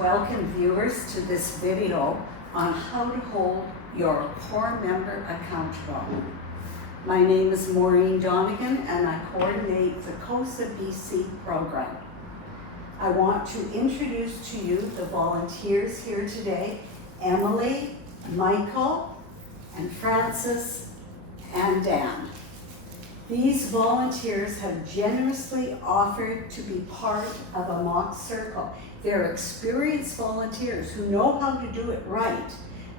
welcome viewers to this video on how to hold your core member accountable. My name is Maureen Donegan and I coordinate the CoSA BC program. I want to introduce to you the volunteers here today, Emily, Michael, and Francis, and Dan. These volunteers have generously offered to be part of a mock circle. They're experienced volunteers who know how to do it right,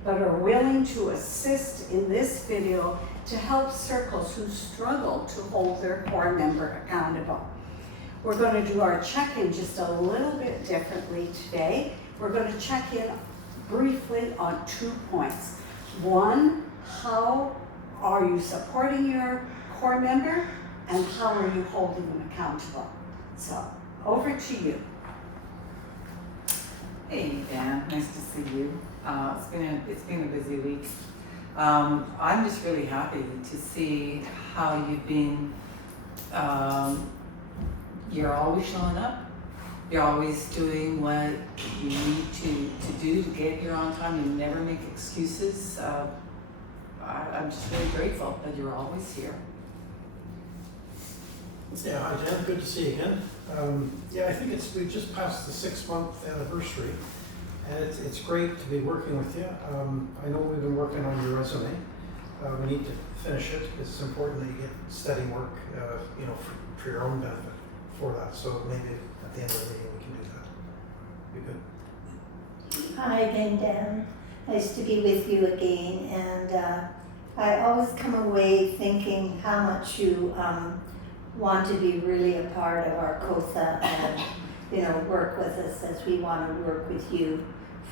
but are willing to assist in this video to help circles who struggle to hold their core member accountable. We're going to do our check-in just a little bit differently today. We're going to check in briefly on 2 points. One, how are you supporting your core member, and how are you holding them accountable? So, over to you. Hey Dan, nice to see you. It's been a busy week. I'm just really happy to see how you've been. You're always showing up. You're always doing what you need to do to get here on time. You never make excuses. I'm just really grateful that you're always here. Yeah, hi Jen, good to see you again. I think we just passed the 6-month anniversary, and it's great to be working with you. I know we've been working on your resume. We need to finish it. It's important that you get steady work, for your own benefit for that. So maybe at the end of the meeting we can do that. Be good. Hi again, Dan. Nice to be with you again. And I always come away thinking how much you want to be really a part of our CoSA and work with us as we want to work with you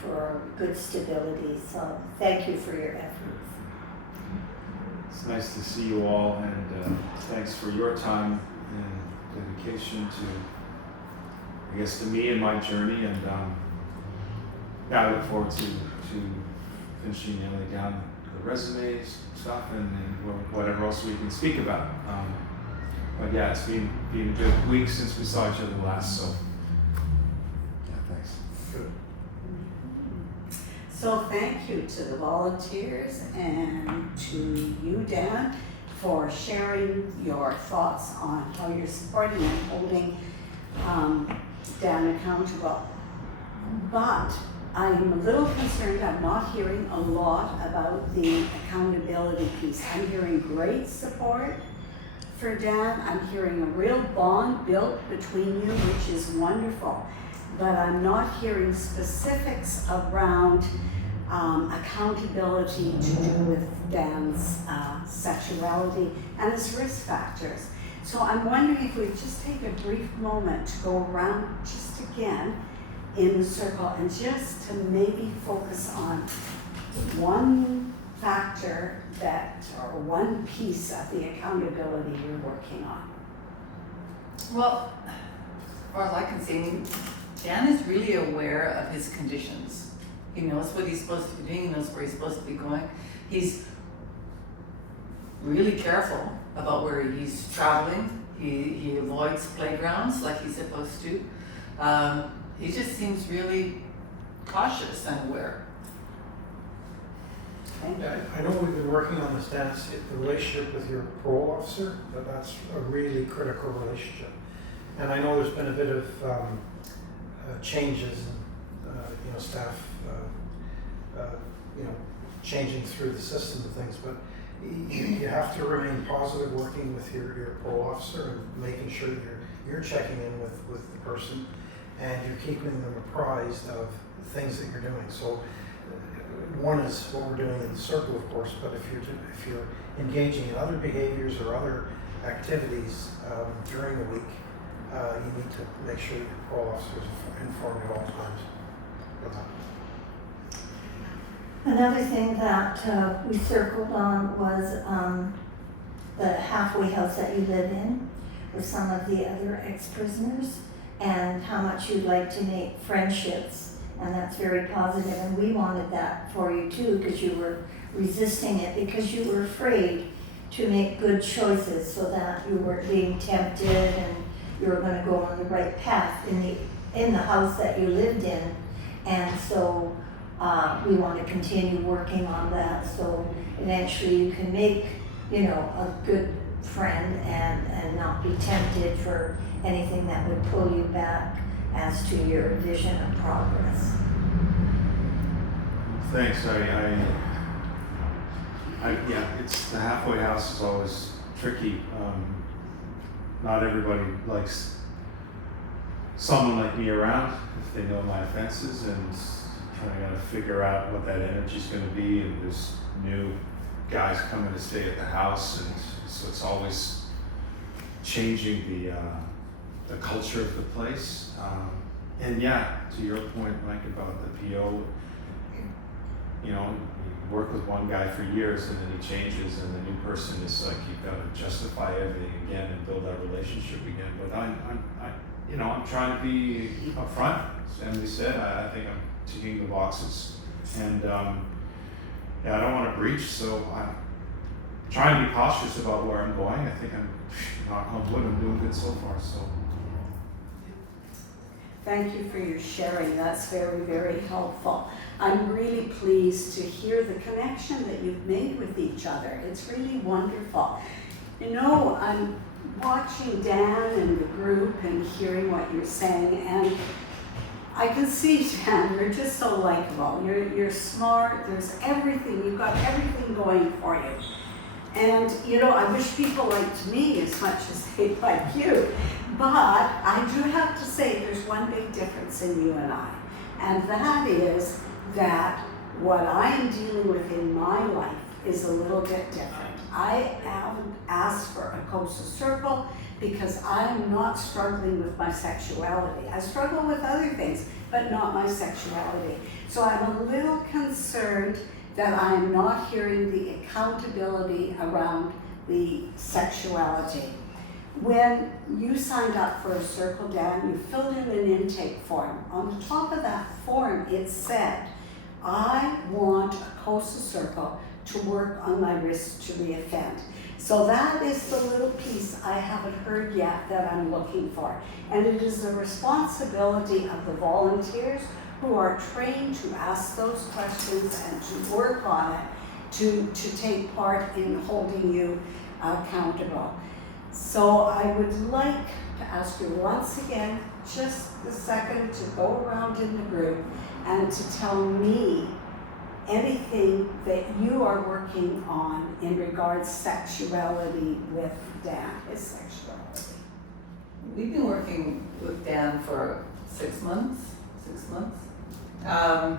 for good stability. So thank you for your efforts. It's nice to see you all, and thanks for your time and dedication to me and my journey. And I look forward to finishing nailing down the resumes stuff and whatever else we can speak about. But yeah, it's been a good week since we saw each other last, so yeah, thanks. Good. So thank you to the volunteers and to you, Dan, for sharing your thoughts on how you're supporting and holding Dan accountable. But I'm a little concerned I'm not hearing a lot about the accountability piece. I'm hearing great support for Dan. I'm hearing a real bond built between you, which is wonderful. But I'm not hearing specifics around accountability to do with Dan's sexuality and his risk factors. So I'm wondering if we just take a brief moment to go around just again in the circle and just to maybe focus on one factor or one piece of the accountability you're working on. Well, as far as I can see, Dan is really aware of his conditions. He knows what he's supposed to be doing. He knows where he's supposed to be going. He's really careful about where he's traveling. He avoids playgrounds like he's supposed to. He just seems really cautious and aware. Yeah, I know we've been working on this, Dan, the relationship with your parole officer, but that's a really critical relationship. And I know there's been a bit of changes in staff changing through the system and things, but you have to remain positive working with your parole officer and making sure you're checking in with the person and you're keeping them apprised of things that you're doing. So one is what we're doing in the circle, of course, but if you're engaging in other behaviors or other activities during the week, you need to make sure your parole officer is informed at all times of that. Another thing that we circled on was the halfway house that you live in with some of the other ex-prisoners and how much you'd like to make friendships, and that's very positive. And we wanted that for you too, because you were resisting it because you were afraid to make good choices so that you weren't being tempted and you were going to go on the right path in the house that you lived in. And so we want to continue working on that, so eventually you can make, you know, a good friend and not be tempted for anything that would pull you back as to your vision of progress. Thanks. Yeah, it's the halfway house is always tricky. Not everybody likes someone like me around if they know my offenses, and kind of got to figure out what that energy's going to be. And there's new guys coming to stay at the house, and so it's always changing the culture of the place. And yeah, to your point, Mike, about the PO, you know, you work with one guy for years and then he changes, and the new person is like, you've got to justify everything again and build that relationship again. But I'm trying to be upfront. As Emily said, I think I'm ticking the boxes, and yeah, I don't want to breach, so I'm trying to be cautious about where I'm going. I think I'm knock on wood, I'm doing good so far. So Thank you for your sharing. That's very, very helpful. I'm really pleased to hear the connection that you've made with each other. It's really wonderful. You know, I'm watching Dan and the group and hearing what you're saying, and I can see, Dan, you're just so likable. You're smart, there's everything, you've got everything going for you. And, you know, I wish people liked me as much as they like you. But I do have to say there's one big difference in you and I. And that is that what I am dealing with in my life is a little bit different. I haven't asked for a CoSA circle because I'm not struggling with my sexuality. I struggle with other things, but not my sexuality. So I'm a little concerned that I'm not hearing the accountability around the sexuality. When you signed up for a circle, Dan, you filled in an intake form. On the top of that form, it said, I want a CoSA circle to work on my risk to reoffend. So that is the little piece I haven't heard yet that I'm looking for. And it is the responsibility of the volunteers who are trained to ask those questions and to work on it, to take part in holding you accountable. So I would like to ask you once again, just a second, to go around in the group and to tell me anything that you are working on in regards sexuality with Dan, his sexuality. We've been working with Dan for 6 months. I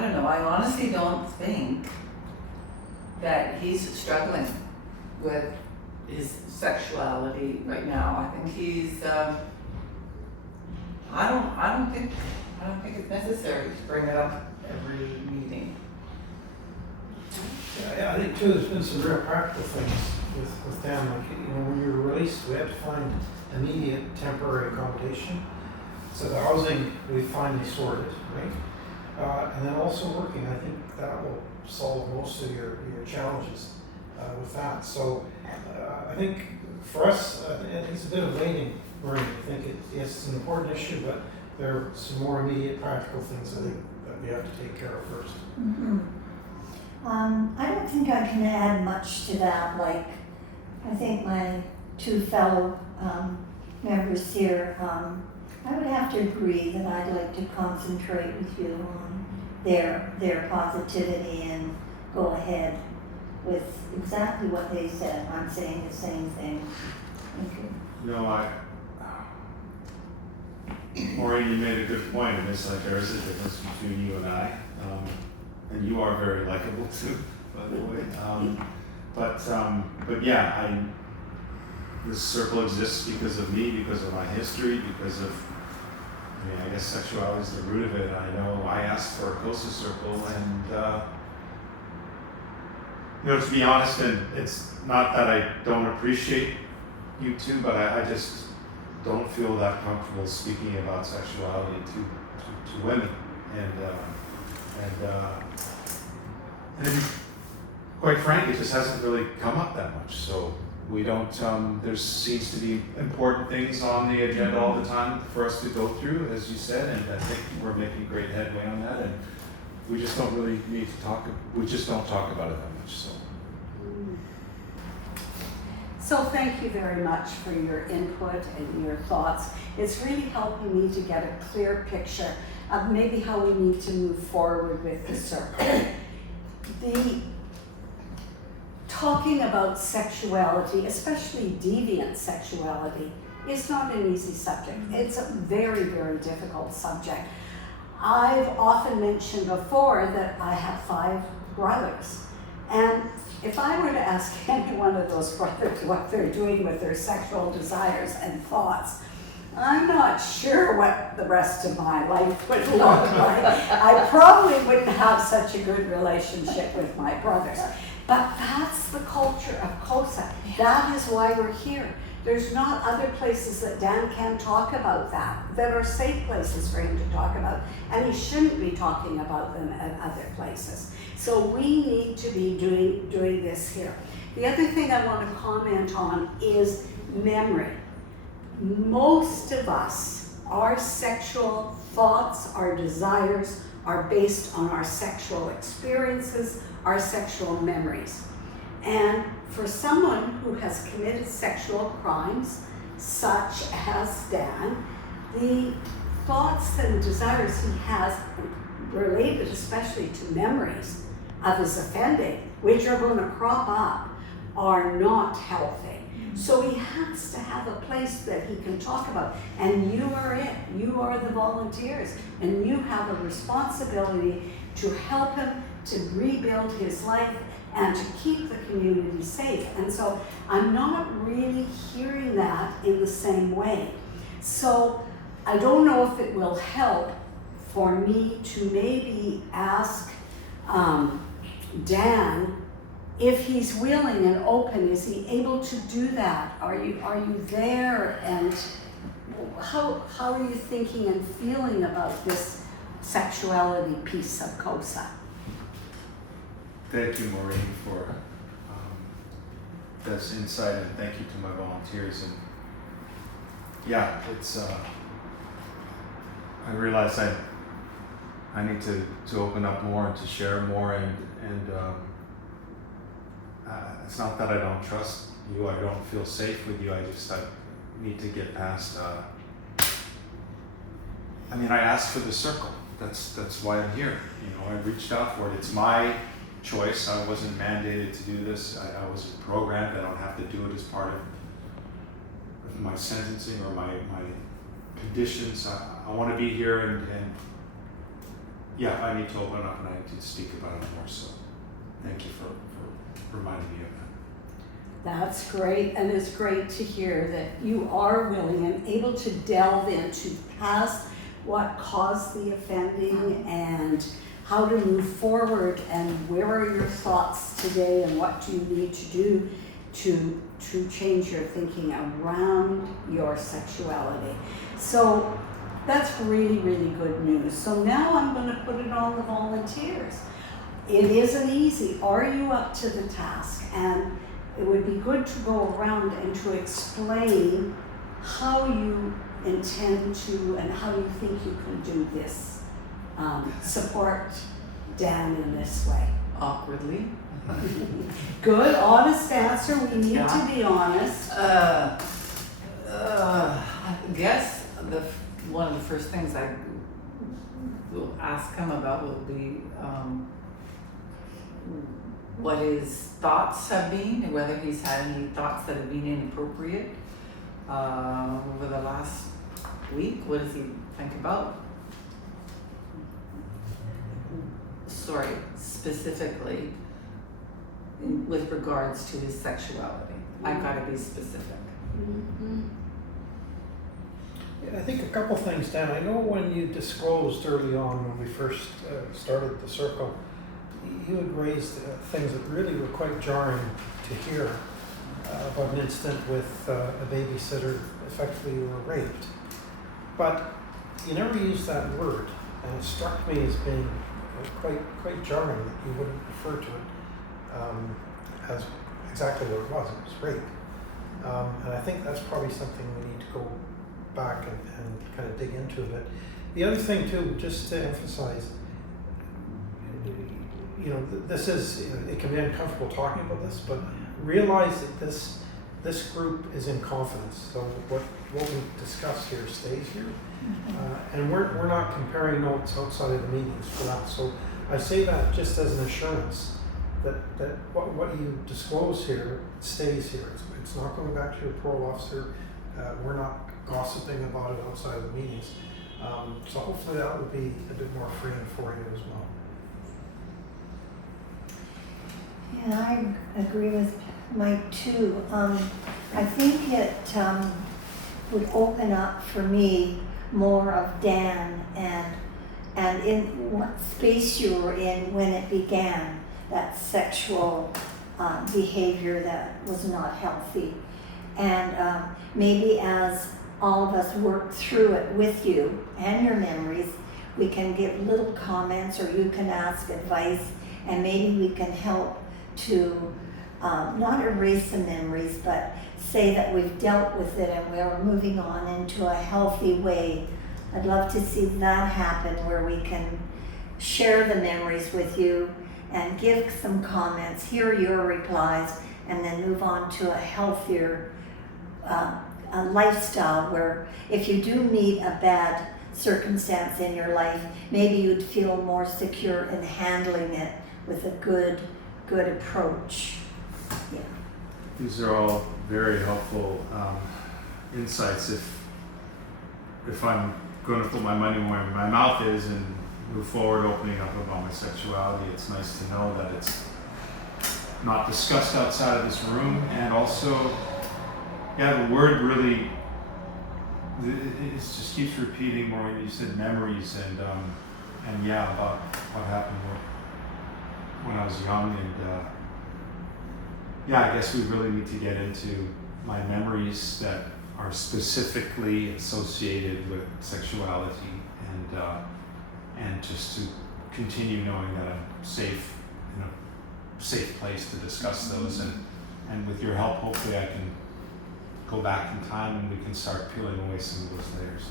don't know, I honestly don't think that he's struggling with his sexuality right now. I think he's, I don't think it's necessary to bring it up every meeting. Yeah, I think too, there's been some real practical things with Dan, like, you know, when you were released, we had to find immediate temporary accommodation. So the housing, we finally sorted, right? And then also working, I think that will solve most of your challenges with that. So I think for us, it's a bit of waiting, Maureen. I think it's an important issue, but there are some more immediate practical things I think that we have to take care of first. Mm-hmm. I don't think I can add much to that. Like, I think my two fellow members here, I would have to agree that I'd like to concentrate with you on their positivity and go ahead with exactly what they said. I'm saying the same thing. Thank you. No, Maureen, you made a good point, and it's like there is a difference between you and I, and you are very likable too, by the way. But yeah, this circle exists because of me, because of my history, because of, I guess sexuality is the root of it. I know I asked for a CoSA circle, and to be honest, and it's not that I don't appreciate you two, but I just don't feel that comfortable speaking about sexuality to women, and quite frankly, it just hasn't really come up that much. So we don't, there seems to be important things on the agenda all the time for us to go through, as you said, and I think we're making great headway on that, and we just don't really need to talk, we just don't talk about it that much, so. So thank you very much for your input and your thoughts. It's really helping me to get a clear picture of maybe how we need to move forward with the circle. Talking about sexuality, especially deviant sexuality, is not an easy subject. It's a very, very difficult subject. I've often mentioned before that I have 5 brothers, and if I were to ask any one of those brothers what they're doing with their sexual desires and thoughts, I'm not sure what the rest of my life would look like. I probably wouldn't have such a good relationship with my brothers. But that's the culture of CoSA. That is why we're here. There's not other places that Dan can talk about that are safe places for him to talk about, and he shouldn't be talking about them at other places. So we need to be doing this here. The other thing I want to comment on is memory. Most of us, our sexual thoughts, our desires are based on our sexual experiences, our sexual memories. And for someone who has committed sexual crimes, such as Dan, the thoughts and desires he has related especially to memories of his offending, which are going to crop up, are not healthy. So he has to have a place that he can talk about. And you are it. You are the volunteers. And you have a responsibility to help him to rebuild his life and to keep the community safe. And so I'm not really hearing that in the same way. So I don't know if it will help for me to maybe ask Dan if he's willing and open. Is he able to do that? Are you there? And how are you thinking and feeling about this sexuality piece of CoSA? Thank you, Maureen, for this insight, and thank you to my volunteers. And yeah, it's I realize I need to open up more and to share more, and it's not that I don't trust you, I don't feel safe with you, I need to get past, I mean, I asked for the circle, that's why I'm here, I reached out for it, it's my choice, I wasn't mandated to do this, I wasn't programmed, I don't have to do it as part of my sentencing or my conditions, I want to be here and yeah, I need to open up and I need to speak about it more, so thank you for reminding me of that. That's great, and it's great to hear that you are willing and able to delve into past what caused the offending and how to move forward, and where are your thoughts today and what do you need to do to change your thinking around your sexuality. So that's really, really good news. So now I'm going to put it on the volunteers. It isn't easy. Are you up to the task? And it would be good to go around and to explain how you intend to and how you think you can do this. Support Dan in this way. Awkwardly. Good, honest answer. We need Yeah. to be honest. I guess one of the first things I will ask him about will be what his thoughts have been, and whether he's had any thoughts that have been inappropriate over the last week. What does he think about? Sorry, specifically with regards to his sexuality. I've got to be specific. Mm-hmm. Yeah, I think a couple things, Dan. I know when you disclosed early on when we first started the circle, you had raised things that really were quite jarring to hear about an incident with a babysitter. Effectively, you were raped. But you never used that word, and it struck me as being quite jarring that you wouldn't refer to it as exactly what it was. It was rape. And I think that's probably something we need to go back and kind of dig into a bit. The other thing too, just to emphasize, you know, this is, it can be uncomfortable talking about this, but realize that this group is in confidence. So what we discuss here stays here. And we're not comparing notes outside of the meetings for that. So I say that just as an assurance that what you disclose here stays here. It's not going back to your parole officer. We're not gossiping about it outside of the meetings. So hopefully that will be a bit more freeing for you as well. Yeah, I agree with Mike too. I think it would open up for me more of Dan and in what space you were in when it began, that sexual behavior that was not healthy. And maybe as all of us work through it with you and your memories, we can give little comments or you can ask advice, and maybe we can help to not erase the memories, but say that we've dealt with it and we're moving on into a healthy way. I'd love to see that happen, where we can share the memories with you and give some comments, hear your replies, and then move on to a healthier a lifestyle where if you do meet a bad circumstance in your life, maybe you'd feel more secure in handling it with a good approach. Yeah. These are all very helpful insights. If I'm going to put my money where my mouth is and move forward opening up about my sexuality, it's nice to know that it's not discussed outside of this room. And also, yeah, the word really, it just keeps repeating more when you said memories and yeah, about what happened when I was young. And yeah, I guess we really need to get into my memories that are specifically associated with sexuality, and just to continue knowing that I'm safe, in a safe place to discuss those, and with your help, hopefully I can go back in time and we can start peeling away some of those layers.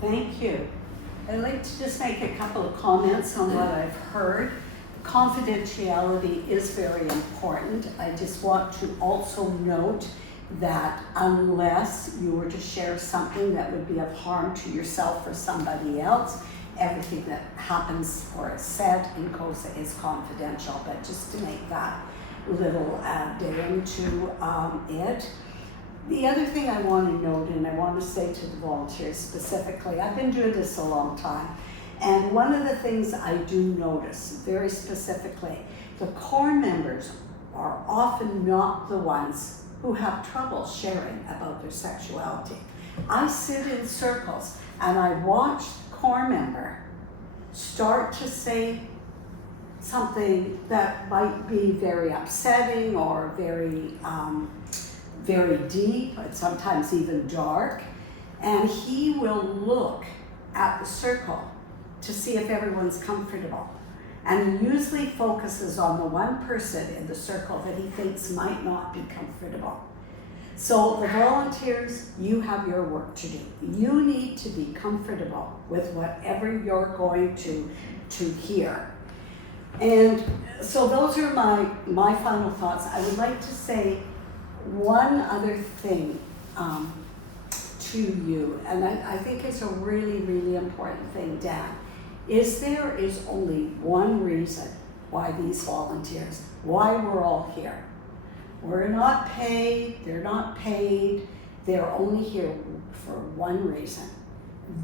Thank you. I'd like to just make a couple of comments on what I've heard. Confidentiality is very important. I just want to also note that unless you were to share something that would be of harm to yourself or somebody else, everything that happens or is said in CoSA is confidential. But just to make that little add-in to it. The other thing I want to note, and I want to say to the volunteers specifically, I've been doing this a long time, and one of the things I do notice very specifically, the core members are often not the ones who have trouble sharing about their sexuality. I sit in circles and I watch the core member start to say something that might be very upsetting or very deep, and sometimes even dark, and he will look at the circle to see if everyone's comfortable. And he usually focuses on the one person in the circle that he thinks might not be comfortable. So the volunteers, you have your work to do. You need to be comfortable with whatever you're going to hear. And so those are my final thoughts. I would like to say one other thing to you, and I think it's a really, really important thing, Dan, is there is only one reason why these volunteers, why we're all here. We're not paid, they're not paid, they're only here for one reason.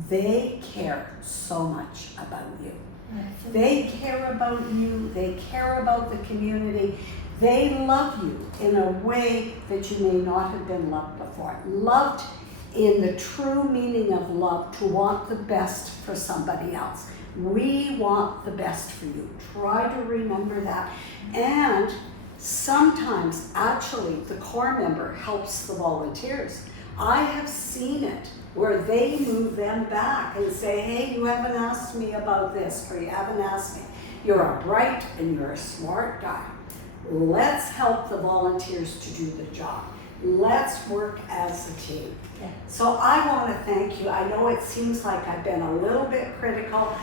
They care so much about you. They care about you, they care about the community, they love you in a way that you may not have been loved before. Loved in the true meaning of love, to want the best for somebody else. We want the best for you. Try to remember that. And sometimes, actually, the core member helps the volunteers. I have seen it where they move them back and say, hey, you haven't asked me about this, or you haven't asked me. You're a bright and you're a smart guy. Let's help the volunteers to do the job. Let's work as a team. Yeah. So I want to thank you. I know it seems like I've been a little bit critical,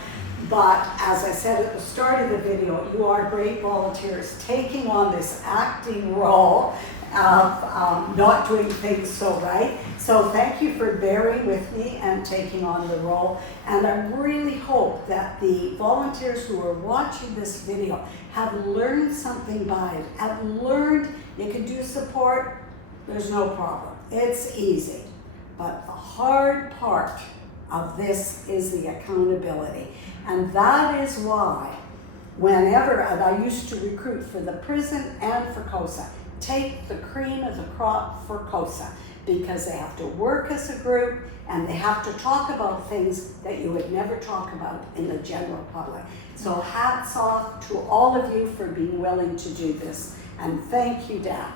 but as I said at the start of the video, you are great volunteers taking on this acting role of not doing things so right. So thank you for bearing with me and taking on the role. And I really hope that the volunteers who are watching this video have learned something by it, have learned you can do support, there's no problem. It's easy. But the hard part of this is the accountability. And that is why whenever, and I used to recruit for the prison and for CoSA, take the cream of the crop for CoSA, because they have to work as a group and they have to talk about things that you would never talk about in the general public. So hats off to all of you for being willing to do this, and thank you, Dan.